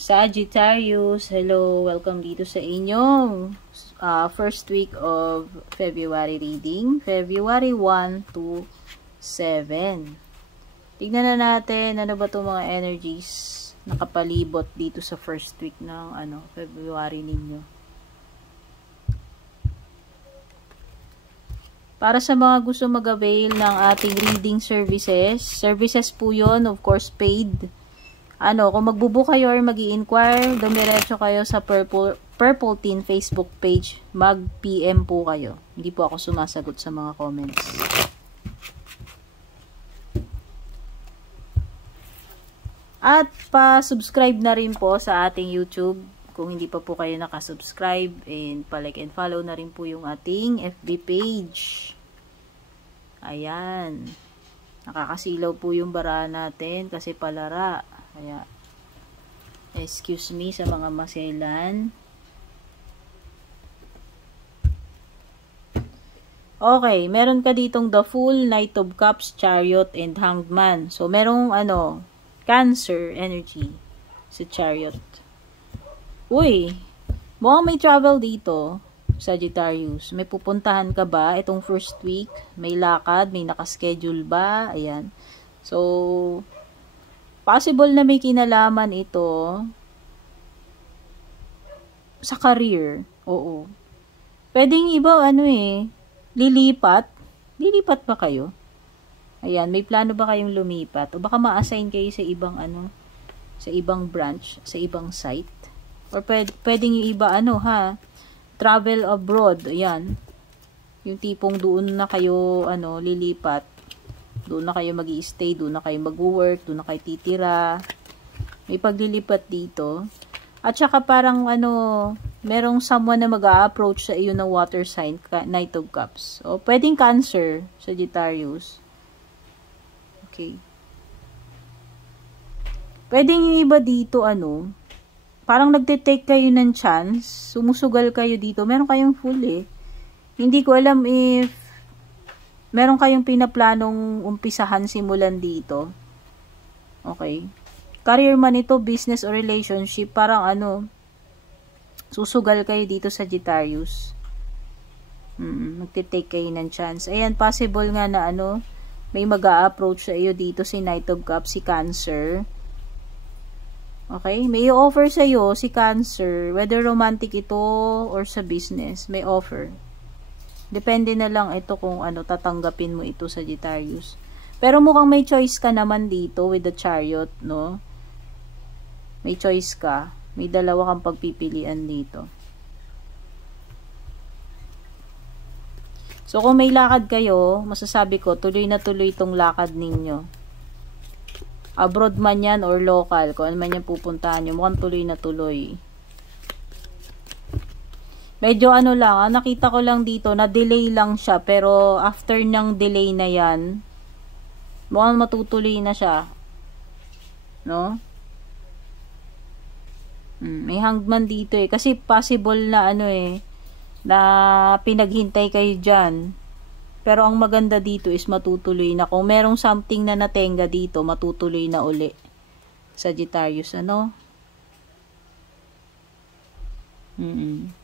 Sagittarius, hello, welcome dito sa inyong first week of February reading, February 1 to 7. Tignan na natin ano ba itong mga energies nakapalibot dito sa first week ng February ninyo. Para sa mga gusto mag-avail ng ating reading services po yun, of course paid. Kung magbubook kayo or mag-i-inquire, dumiretso kayo sa Purple Teen Facebook page, mag-PM po kayo. Hindi po ako sumasagot sa mga comments. At pa-subscribe na rin po sa ating YouTube. Kung hindi pa po kayo nakasubscribe, and pa-like and follow na rin po yung ating FB page. Ayan. Nakakasilaw po yung bara natin kasi palara. Kaya, excuse me sa mga maselan. Okay, meron ka ditong the Fool, Knight of Cups, Chariot, and Hanged Man. So, merong Cancer energy sa Chariot. Uy, mukhang may travel dito, Sagittarius. May pupuntahan ka ba itong first week? May lakad? May nakaschedule ba? Ayan. So, possible na may kinalaman ito sa career. Oo. Pwedeng iba, lilipat. Lilipat ba kayo? Ayan, may plano ba kayong lumipat? O baka ma-assign kayo sa ibang sa ibang branch, sa ibang site. Or pwedeng yung iba, travel abroad. Ayan. Yung tipong doon na kayo, lilipat. Doon na kayo mag-i-stay, doon na kayo mag-work, doon na kayo titira. May paglilipat dito. At saka parang merong someone na mag-a-approach sa iyo na water sign, Knight of Cups. O pwedeng Cancer, Sagittarius. Okay. Pwedeng yung iba dito, parang nagte-take kayo ng chance, sumusugal kayo dito. Meron kayong full Hindi ko alam if meron kayong pinaplanong umpisahan simulan dito. Okay. Career man ito, business or relationship, parang susugal kayo dito sa Sagittarius. Magte-take kayo ng chance. Ayan, possible nga na may mag-a-approach sa iyo dito si Knight of Cups, si Cancer. Okay? May offer sa iyo si Cancer, whether romantic ito or sa business, may offer. Depende na lang ito kung tatanggapin mo ito, Sagittarius. Pero mukhang may choice ka naman dito with the Chariot, no? May choice ka. May dalawa kang pagpipilian dito. So, kung may lakad kayo, masasabi ko, tuloy na tuloy itong lakad ninyo. Abroad man yan or local, kung ano man yan pupuntahan nyo, mukhang tuloy na tuloy. Medyo nakita ko lang dito, na delay lang siya, pero after ng delay na yan, mukhang matutuloy na siya. No? May Hanged Man dito kasi possible na na pinaghintay kayo dyan. Pero ang maganda dito is matutuloy na. Kung merong something na natenga dito, matutuloy na uli. Sagittarius,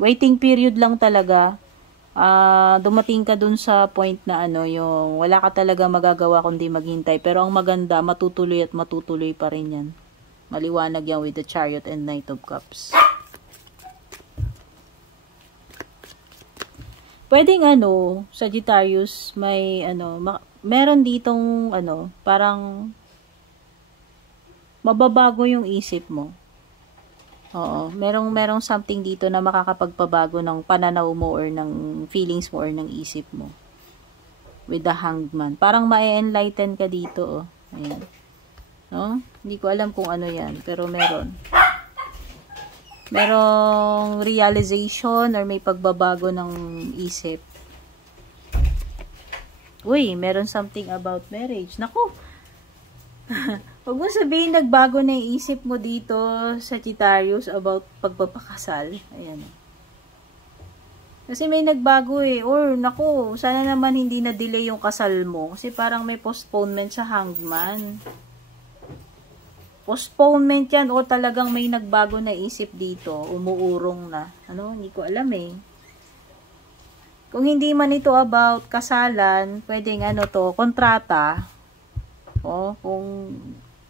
Waiting period lang talaga. Dumating ka dun sa point na yung wala ka talaga magagawa kundi maghintay. Pero ang maganda, matutuloy at matutuloy pa rin yan. Maliwanag yan with the Chariot and Knight of Cups. Pwedeng Sagittarius, may meron ditong parang mababago yung isip mo. Oo, merong something dito na makakapagpabago ng pananaw mo or ng feelings mo or ng isip mo. With the Hanged Man. Parang ma-enlighten ka dito, Ayan. No? Hindi ko alam kung yan, pero meron. Merong realization or may pagbabago ng isip. Uy, meron something about marriage. Naku! Huwag mo sabihin nagbago na yung isip mo dito, Sagittarius, about pagpapakasal. Ayan. Kasi may nagbago Or, naku, sana naman hindi na-delay yung kasal mo. Kasi parang may postponement sa Hanged Man. Postponement yan o talagang may nagbago na isip dito. Umuurong na. Ano? Hindi ko alam eh. Kung hindi man ito about kasalan, pwedeng ano to, kontrata. O,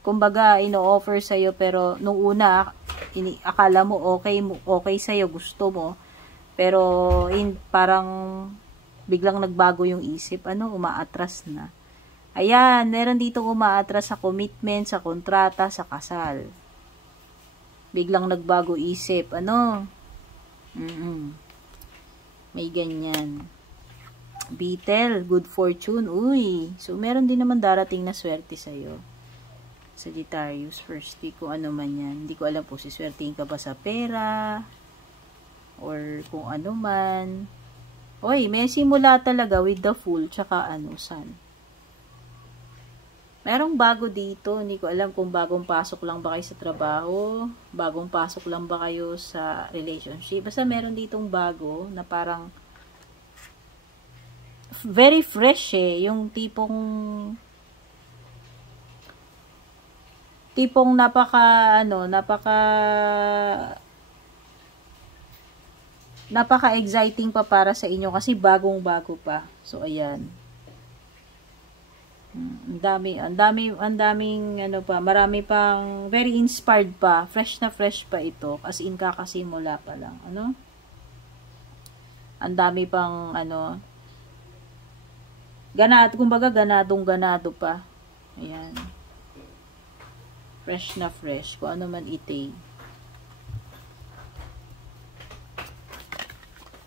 kumbaga, ino-offer sa'yo, pero nung una, akala mo okay sa'yo, gusto mo. Pero, parang, biglang nagbago yung isip, ano, umaatras na. Ayan, meron dito umaatras sa commitment, sa kontrata, sa kasal. Biglang nagbago isip, ano? May ganyan. Beetle, good fortune. Uy, so meron din naman darating na swerte sa'yo. Sagittarius, first week, kung ano man yan. Hindi ko alam po, siswertein ka ba sa pera, or kung ano man. Uy, may simula talaga with the Fool, tsaka ano, Sun. Merong bago dito, hindi ko alam kung bagong pasok lang ba kayo sa trabaho, bagong pasok lang ba kayo sa relationship. Basta meron ditong bago na parang very fresh eh, yung tipong napaka exciting pa para sa inyo kasi bagong-bago pa. So ayan. Ang daming ano pa, marami pang very inspired pa, fresh na fresh pa ito, as in kakasimula pa lang, ano? Ang dami pang ano, kumbaga ganadong-ganado pa. Ayan. Fresh na fresh, kung ano man ite.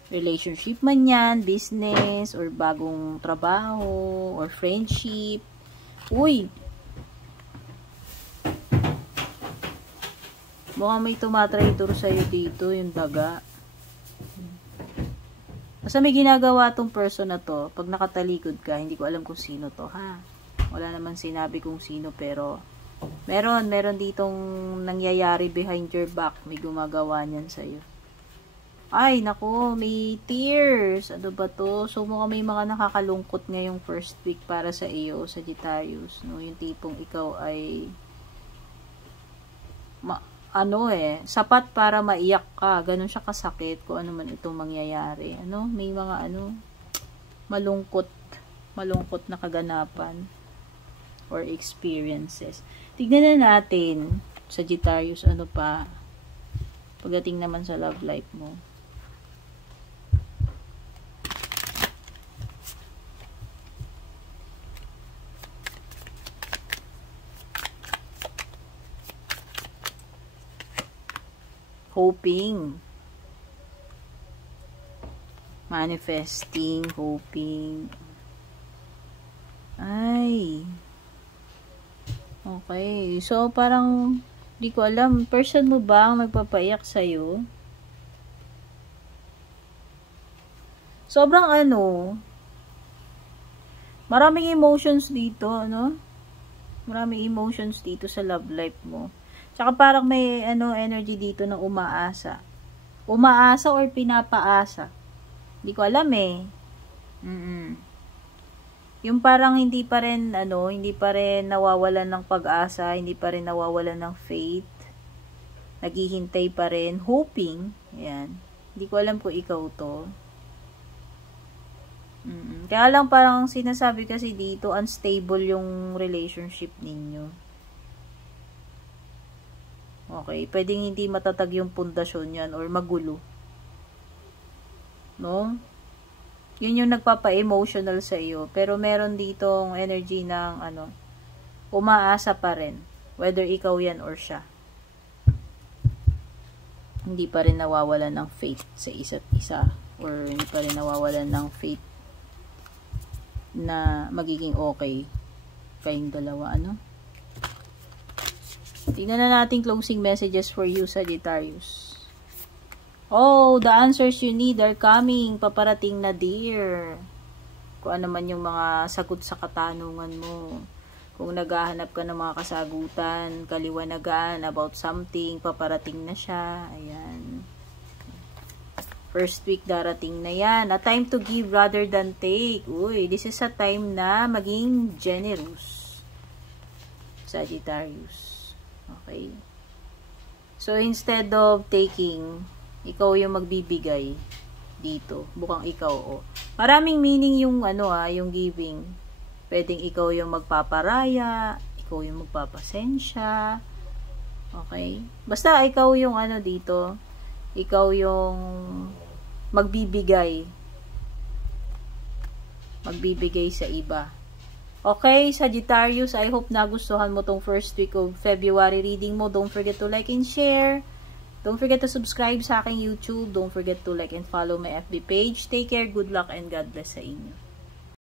Relationship man yan, business, or bagong trabaho, or friendship. Uy! Mukhang may tumatraitor sa'yo dito, yung daga. Basta may ginagawa tong person na to, pag nakatalikod ka, hindi ko alam kung sino to, ha? Wala naman sinabi kung sino, pero meron ditong nangyayari behind your back, may gumagawa niyan sa'yo. Ay, naku, may tears. Ano ba to? So, mukhang may mga nakakalungkot ngayong first week para sa iyo, Sagittarius. No? Yung tipong ikaw ay sapat para maiyak ka. Ganon siya kasakit kung ano man itong mangyayari. Ano? May mga malungkot na kaganapan or experiences. Tignan na natin, Sagittarius, ano pa pagdating naman sa love life mo. Hoping, manifesting, hoping. Ay, okay, so parang di ko alam, person mo ba ang nagpapaiyak sa'yo? Sobrang maraming emotions dito, maraming emotions dito sa love life mo. Tsaka parang may energy dito ng umaasa. Umaasa or pinapaasa. Hindi ko alam eh. Yung parang hindi pa rin nawawalan ng pag-asa, hindi pa rin nawawalan ng faith. Naghihintay pa rin, hoping. Ayan. Hindi ko alam kung ikaw to. Kaya lang parang sinasabi kasi dito, unstable yung relationship ninyo. Okay, pwedeng hindi matatag yung pundasyon yan or magulo. No? Yun yung nagpapa-emotional sa iyo. Pero meron ditong energy ng umaasa pa rin. Whether ikaw yan or siya. Hindi pa rin nawawalan ng faith sa isa't isa. Or hindi pa rin nawawalan ng faith na magiging okay kayong dalawa, Tingnan na natin closing messages for you, Sagittarius. Oh, the answers you need are coming. Paparating na, dear. Kung ano man yung mga sagot sa katanungan mo. Kung naghahanap ka ng mga kasagutan, kaliwanagan about something, paparating na siya. Ayan. First week darating na yan. A time to give rather than take. Uy, this is a time na maging generous, Sagittarius. Okay? So, instead of taking, ikaw yung magbibigay dito. Bukang ikaw, oh. Maraming meaning yung, yung giving. Pwedeng ikaw yung magpaparaya, ikaw yung magpapasensya. Okay? Basta ikaw yung dito, ikaw yung magbibigay. Magbibigay sa iba. Okay, Sagittarius, I hope nagustuhan mo tong first week of February reading mo. Don't forget to like and share. Don't forget to subscribe sa aking YouTube. Don't forget to like and follow my FB page. Take care, good luck, and God bless sa inyo.